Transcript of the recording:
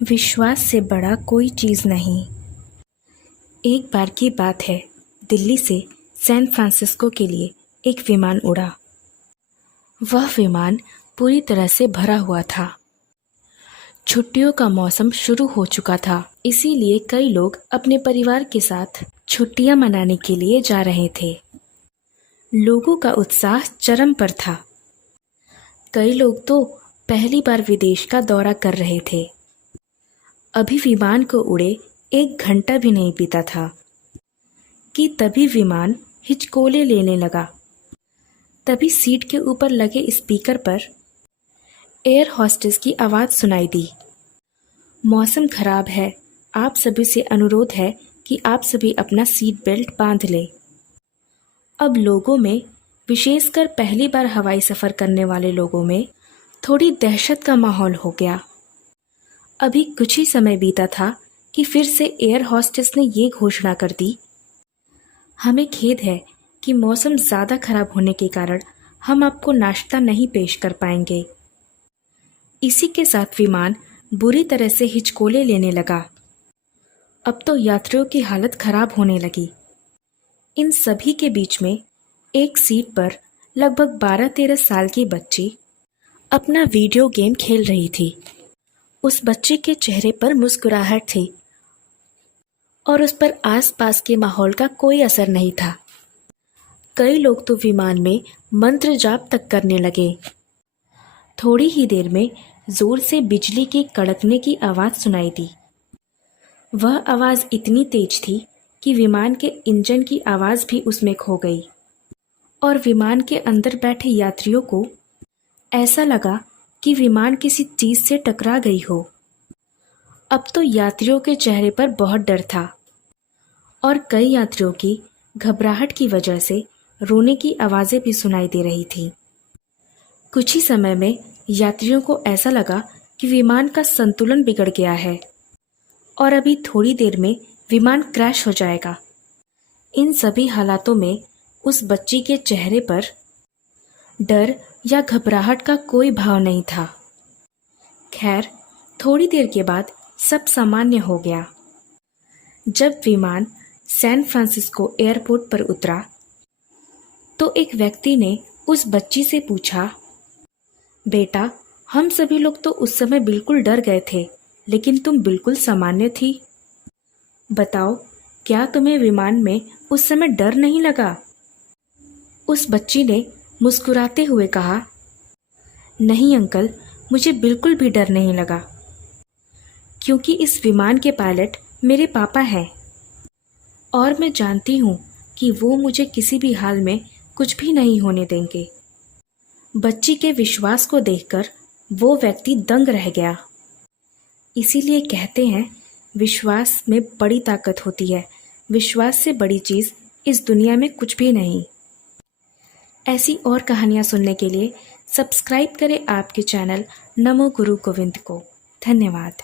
विश्वास से बड़ा कोई चीज़ नहीं। एक बार की बात है, दिल्ली से सैन फ्रांसिस्को के लिए एक विमान उड़ा। वह विमान पूरी तरह से भरा हुआ था। छुट्टियों का मौसम शुरू हो चुका था, इसीलिए कई लोग अपने परिवार के साथ छुट्टियां मनाने के लिए जा रहे थे। लोगों का उत्साह चरम पर था। कई लोग तो पहली बार विदेश का दौरा कर रहे थे। अभी विमान को उड़े 1 घंटा भी नहीं बीता था कि तभी विमान हिचकोले लेने लगा। तभी सीट के ऊपर लगे स्पीकर पर एयर होस्टेस की आवाज़ सुनाई दी। मौसम खराब है, आप सभी से अनुरोध है कि आप सभी अपना सीट बेल्ट बांध लें। अब लोगों में, विशेषकर पहली बार हवाई सफ़र करने वाले लोगों में थोड़ी दहशत का माहौल हो गया। अभी कुछ ही समय बीता था कि फिर से एयर होस्टेस ने ये घोषणा कर दी, हमें खेद है कि मौसम ज़्यादा खराब होने के कारण हम आपको नाश्ता नहीं पेश कर पाएंगे। इसी के साथ विमान बुरी तरह से हिचकोले लेने लगा। अब तो यात्रियों की हालत खराब होने लगी। इन सभी के बीच में एक सीट पर लगभग 12-13 साल की बच्ची अपना वीडियो गेम खेल रही थी। उस बच्चे के चेहरे पर मुस्कुराहट थी और उस पर आसपास के माहौल का कोई असर नहीं था। कई लोग तो विमान में मंत्र जाप तक करने लगे। थोड़ी ही देर में जोर से बिजली के कड़कने की आवाज़ सुनाई दी। वह आवाज़ इतनी तेज थी कि विमान के इंजन की आवाज़ भी उसमें खो गई और विमान के अंदर बैठे यात्रियों को ऐसा लगा कि विमान किसी चीज़ से टकरा गई हो। अब तो यात्रियों के चेहरे पर बहुत डर था और कई यात्रियों की घबराहट की वजह से रोने की आवाज़ें भी सुनाई दे रही थी। कुछ ही समय में यात्रियों को ऐसा लगा कि विमान का संतुलन बिगड़ गया है और अभी थोड़ी देर में विमान क्रैश हो जाएगा। इन सभी हालातों में उस बच्ची के चेहरे पर डर या घबराहट का कोई भाव नहीं था। खैर, थोड़ी देर के बाद सब सामान्य हो गया। जब विमान सैन फ्रांसिस्को एयरपोर्ट पर उतरा तो एक व्यक्ति ने उस बच्ची से पूछा, बेटा, हम सभी लोग तो उस समय बिल्कुल डर गए थे, लेकिन तुम बिल्कुल सामान्य थी। बताओ, क्या तुम्हें विमान में उस समय डर नहीं लगा? उस बच्ची ने मुस्कुराते हुए कहा, नहीं अंकल, मुझे बिल्कुल भी डर नहीं लगा, क्योंकि इस विमान के पायलट मेरे पापा हैं और मैं जानती हूँ कि वो मुझे किसी भी हाल में कुछ भी नहीं होने देंगे। बच्ची के विश्वास को देखकर वो व्यक्ति दंग रह गया। इसीलिए कहते हैं, विश्वास में बड़ी ताकत होती है। विश्वास से बड़ी चीज़ इस दुनिया में कुछ भी नहीं। ऐसी और कहानियाँ सुनने के लिए सब्सक्राइब करें आपके चैनल नमो गुरु गोविंद को। धन्यवाद।